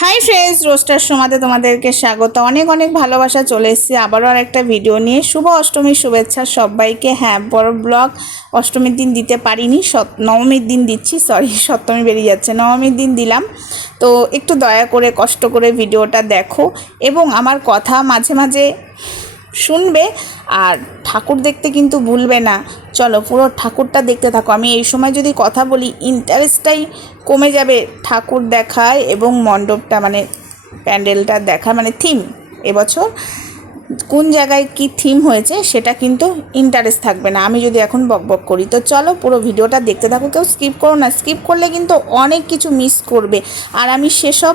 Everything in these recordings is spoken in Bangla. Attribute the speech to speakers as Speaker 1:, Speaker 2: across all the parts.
Speaker 1: হাই ফ্রেন্ডস রোস্টার সমাতে তোমাদেরকে স্বাগত। অনেক অনেক ভালোবাসা চলে এসেছি। আবারও আর একটা ভিডিও নিয়ে। শুভ অষ্টমীর শুভেচ্ছা সবাইকে। হ্যাঁ বড় ব্লগ অষ্টমীর দিন দিতে পারিনি। সত- নবমীর দিন দিচ্ছি সরি সপ্তমী বেরিয়ে যাচ্ছে। নবমীর দিন দিলাম। তো একটু দয়া করে, কষ্ট করে ভিডিওটা দেখো। এবং আমার কথা মাঝে মাঝে শুনবে আর ঠাকুর দেখতে কিন্তু ভুলবে না। চলো পুরো ঠাকুরটা দেখতে থাকো। আমি এই সময় যদি কথা বলি ইন্টারেস্টটাই কমে যাবে ঠাকুর দেখায় এবং মণ্ডপটা মানে প্যান্ডেলটা দেখা মানে থিম এবছর। কোন জায়গায় কি থিম হয়েছে সেটা কিন্তু ইন্টারেস্ট থাকবে না। আমি যদি এখন বক বক করি। তো চলো পুরো ভিডিওটা দেখতে থাকো। কেউ স্কিপ করো না। স্কিপ করলে কিন্তু অনেক কিছু মিস করবে। আর আমি সেসব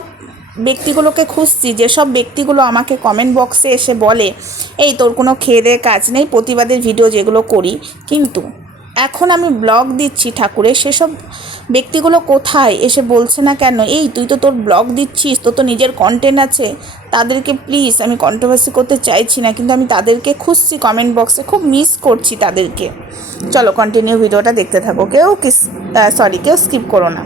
Speaker 1: ব্যক্তিগুলোকে খুঁজছি, যেসব ব্যক্তিগুলো আমাকে কমেন্ট বক্সে এসে বলে, এই তোর কোনো খেয়ে দেয়ে কাজ নেই, প্রতিবাদের ভিডিও যেগুলো করি। কিন্তু এখন আমি ব্লগ দিচ্ছি ঠাকুরের সেসব ব্যক্তিগুলো কোথায়? এসে বলছে না কেন? এই, তুই তো তোর ব্লগ দিচ্ছিস, তোর তো নিজের কন্টেন্ট আছে। তাদেরকে প্লিজ আমি কন্ট্রোভার্সি করতে চাইছি না, কিন্তু আমি তাদেরকে খুঁজছি কমেন্ট বক্সে খুব মিস করছি তাদেরকে। চলো কন্টিনিউ ভিডিওটা দেখতে থাকো, কেউ সরি কেউ স্কিপ করো না।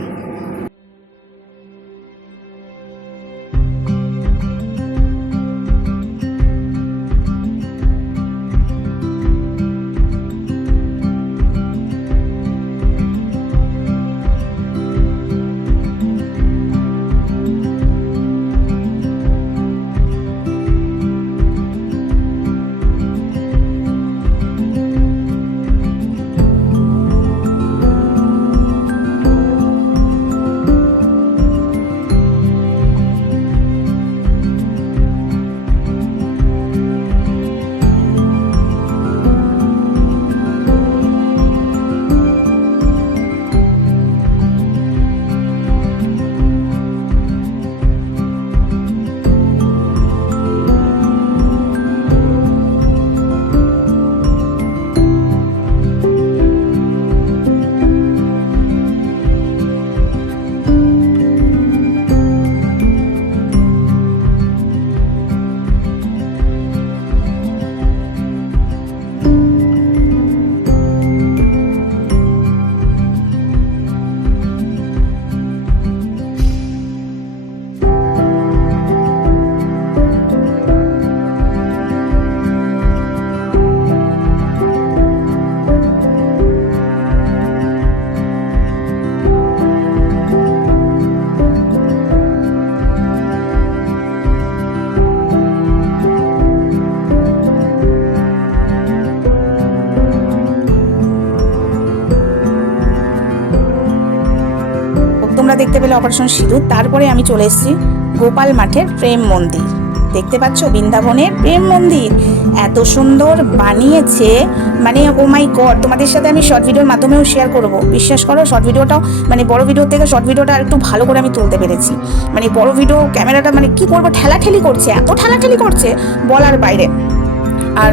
Speaker 1: দেখতে পেলে অপারেশন সিঁদুর। তারপরে আমি চলে এসেছি গোপাল মাঠের প্রেম মন্দির। দেখতে পাচ্ছ? বৃন্দাবনের প্রেম মন্দির। এত সুন্দর বানিয়েছে। মানে ও মাই গড তোমাদের সাথে আমি শর্ট ভিডিওর মাধ্যমেও শেয়ার করব। বিশ্বাস করো শর্ট ভিডিওটাও মানে বড় ভিডিও থেকে শর্ট ভিডিওটা আর একটু ভালো করে আমি তুলতে পেরেছি। মানে বড় ভিডিও ক্যামেরাটা মানে কি করব ঠেলাঠেলি করছে, এত ঠেলাঠেলি করছে বলার বাইরে। আর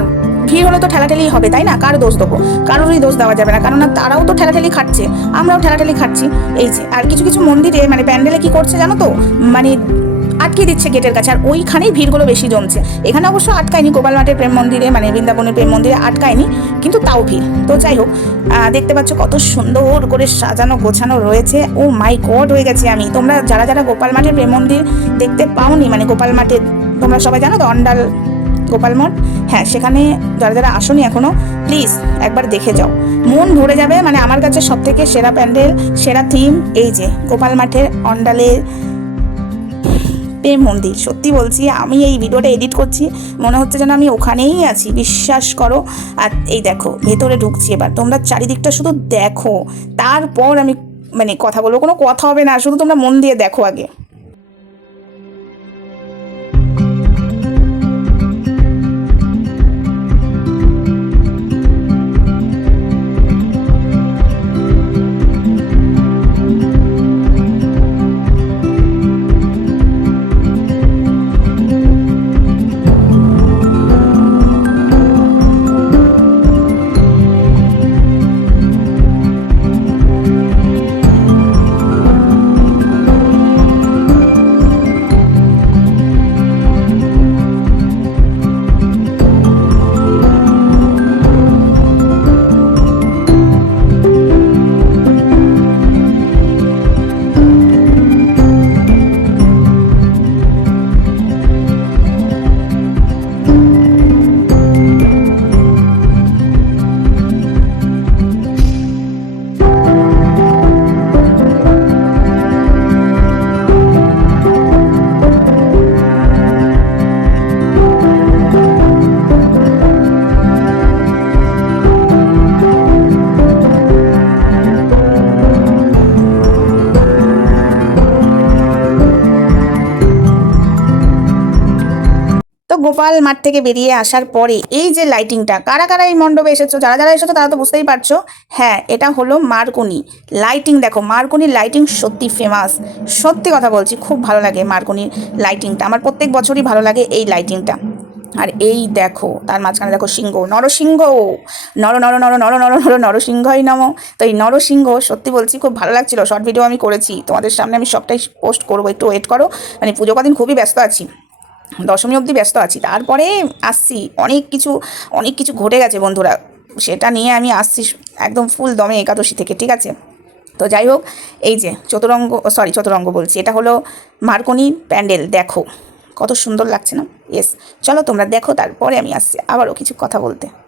Speaker 1: ভিড় হলে তো ঠেলাঠেলি হবে, তাই না? কার দোষ দেবো? কারোরই দোষ দেওয়া যাবে না কারণ তারাও তো ঠেলাঠেলি খাচ্ছে, আমরাও ঠেলাঠেলি খাচ্ছি। এই যে, আর কিছু কিছু মন্দিরে মানে প্যান্ডেলে কি করছে জানো তো? মানে আটকে দিচ্ছে গেটের কাছে, আর ওইখানেই ভিড়গুলো বেশি জমছে। এখানে অবশ্য আটকায়নি গোপাল মাঠের প্রেম মন্দিরে মানে বৃন্দাবনের প্রেম মন্দিরে আটকায়নি, কিন্তু তাও ভিড়। তো যাই হোক দেখতে পাচ্ছ কত সুন্দর করে সাজানো, গোছানো রয়েছে। ও মাই গড, হয়ে গেছে আমি। তোমরা যারা যারা গোপাল মাঠের প্রেম মন্দির দেখতে পাওনি মানে গোপাল মাঠে তোমরা সবাই জানো তো, অন্ডাল গোপাল মঠ? হ্যাঁ সেখানে যারা যারা আসনি এখনও প্লিজ একবার দেখে যাও। মন ভরে যাবে মানে আমার কাছে সব থেকে সেরা প্যান্ডেল, সেরা থিম এই যে, গোপাল মাঠের অন্ডালের প্রেম মন্দির। সত্যি বলছি, আমি এই ভিডিওটা এডিট করছি, মনে হচ্ছে যেন আমি ওখানেই আছি, বিশ্বাস করো। আর এই দেখো, ভেতরে ঢুকছি এবার। তোমরা চারিদিকটা শুধু দেখো, তারপর আমি মানে কথা বলব, কোনো কথা হবে না, শুধু তোমরা মন দিয়ে দেখো আগে। গোপাল মাঠ থেকে বেরিয়ে আসার পরে এই যে লাইটিংটা কারা কারা এই মণ্ডপে এসেছ, যারা যারা এসেছ তারা তো বুঝতেই পারছ। হ্যাঁ এটা হলো মার্কনি। লাইটিং দেখো, মার্কনির লাইটিং সত্যি ফেমাস সত্যি কথা বলছি, খুব ভালো লাগে মার্কনির লাইটিংটা আমার প্রত্যেক বছরই ভালো লাগে এই লাইটিংটা আর এই দেখো, তার মাঝখানে দেখো সিংহ, নরসিংহ। নর নর নর নর নর নর নরসিংহই নম। তো এই নরসিংহ, সত্যি বলছি, খুব ভালো লাগছিল। শর্ট ভিডিও আমি করেছি। তোমাদের সামনে আমি সবটাই পোস্ট করব, একটু ওয়েট করো। মানে পুজো কদিন খুবই ব্যস্ত আছি। দশমী অবধি ব্যস্ত আছি। তারপরে আসছি। অনেক কিছু অনেক কিছু ঘটে গেছে বন্ধুরা। সেটা নিয়ে আমি আসছি একদম ফুল দমে একাদশী থেকে, ঠিক আছে? তো যাই হোক, এই যে চতুরঙ্গ সরি চতুরঙ্গ বলছি। এটা হলো মার্কনি প্যান্ডেল, দেখো। কত সুন্দর লাগছে না? এস চলো তোমরা দেখো, তারপরে আমি আসছি আবারও কিছু কথা বলতে।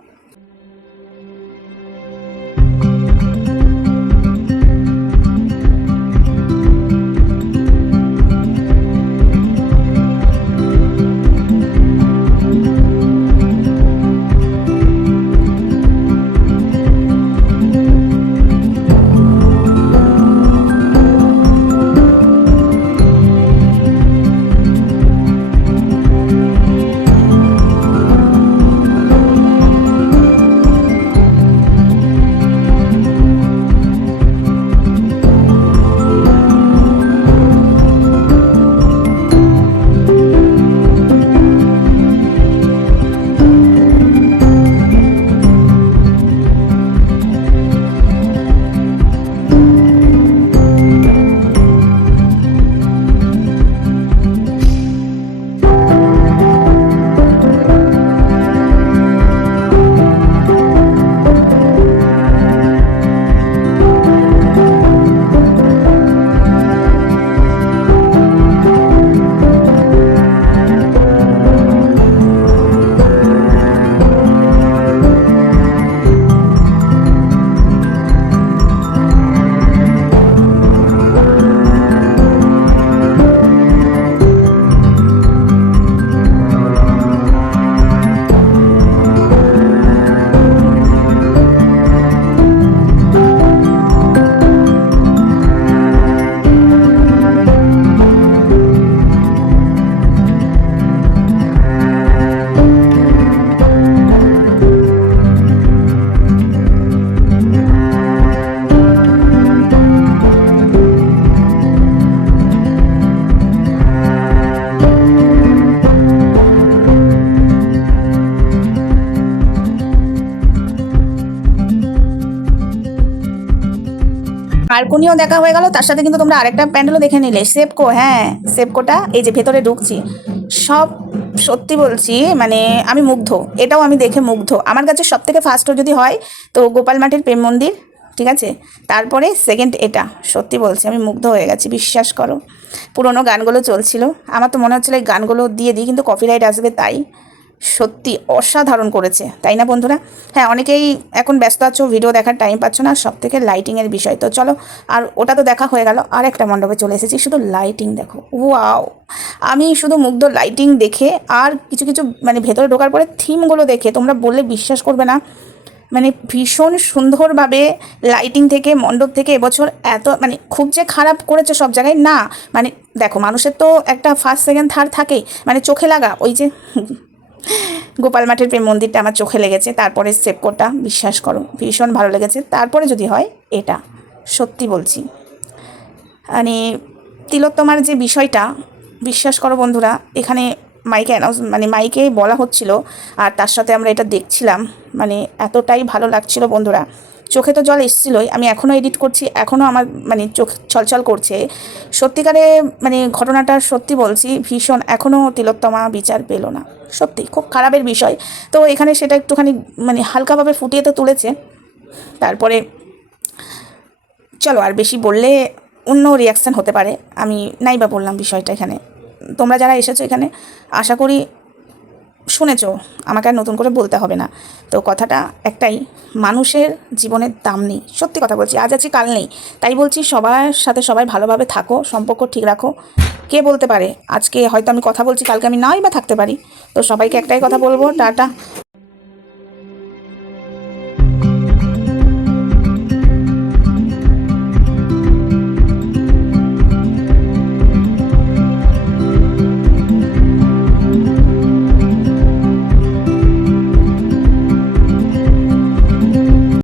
Speaker 1: মার্কনিও দেখা হয়ে গেল, তার সাথে কিন্তু তোমরা আরেকটা প্যান্ডেলও দেখে নিলে। সেপকো হ্যাঁ সেপকোটা, এই যে ভেতরে ঢুকছি। সব সত্যি বলছি মানে আমি মুগ্ধ, এটাও আমি দেখে মুগ্ধ। আমার কাছে সব থেকে ফার্স্ট যদি হয়, তো গোপাল মাঠের প্রেম মন্দির, ঠিক আছে? তারপরে সেকেন্ড এটা, সত্যি বলছি, আমি মুগ্ধ হয়ে গেছি, বিশ্বাস করো। পুরোনো গানগুলো চলছিল। আমার তো মনে হচ্ছিল এই গানগুলো দিয়ে দিই, কিন্তু কপিরাইট আসবে তাই। সত্যি অসাধারণ করেছে, তাই না বন্ধুরা? হ্যাঁ অনেকেই এখন ব্যস্ত আছো ভিডিও দেখার টাইম পাচ্ছ না সব থেকে লাইটিংয়ের বিষয়। তো চলো, আর ওটা তো দেখা হয়ে গেল, আর একটা মণ্ডপে চলে এসেছি, শুধু লাইটিং দেখো। ওয়াও আমি শুধু মুগ্ধ লাইটিং দেখে, আর কিছু কিছু মানে ভেতরে ঢোকার পরে থিমগুলো দেখে, তোমরা বললে বিশ্বাস করবে না। মানে ভীষণ সুন্দরভাবে লাইটিং থেকে, মণ্ডপ থেকে এবছর এত মানে খুব যে খারাপ করেছে সব জায়গায়, না। মানে দেখো, মানুষের তো একটা ফার্স্ট সেকেন্ড থার্ড থাকেই। মানে চোখে লাগা, ওই যে গোপাল মাঠের প্রেম মন্দিরটা আমার চোখে লেগেছে, তারপরে সেপকোটা বিশ্বাস করো, ভীষণ ভালো লেগেছে। তারপরে যদি হয়, এটা, সত্যি বলছি। মানে তিলোত্তমার যে বিষয়টা, বিশ্বাস করো বন্ধুরা, এখানে মাইকে অ্যানাউন্স মানে মাইকে বলা হচ্ছিল, আর তার সাথে আমরা এটা দেখছিলাম মানে এতটাই ভালো লাগছিল বন্ধুরা। চোখে তো জল এসেছিলোই, আমি এখনও এডিট করছি এখনও আমার মানে চোখ ছলছল করছে। সত্যিকারে মানে ঘটনাটা সত্যি বলছি, ভীষণ এখনও তিলোত্তমা বিচার পেল না। সত্যি, খুব খারাপের বিষয়। তো এখানে সেটা একটুখানি মানে হালকাভাবে ফুটিয়ে তো তুলেছে। তারপরে, চলো আর বেশি বললে অন্য রিয়াকশান হতে পারে। আমি নাই বা বললাম বিষয়টা এখানে। তোমরা যারা এসেছ এখানে, আশা করি শুনেছো, আমাকে আর নতুন করে বলতে হবে না। তো কথাটা একটাই, মানুষের জীবনের দাম নেই। সত্যি কথা বলছি, আজ আছি কাল নেই। তাই বলছি, সবার সাথে সবাই ভালোভাবে থাকো, সম্পর্ক ঠিক রাখো। কে বলতে পারে? আজকে হয়তো আমি কথা বলছি, কালকে আমি নাই বা থাকতে পারি। তো সবাইকে একটাই কথা বলব, টাটা।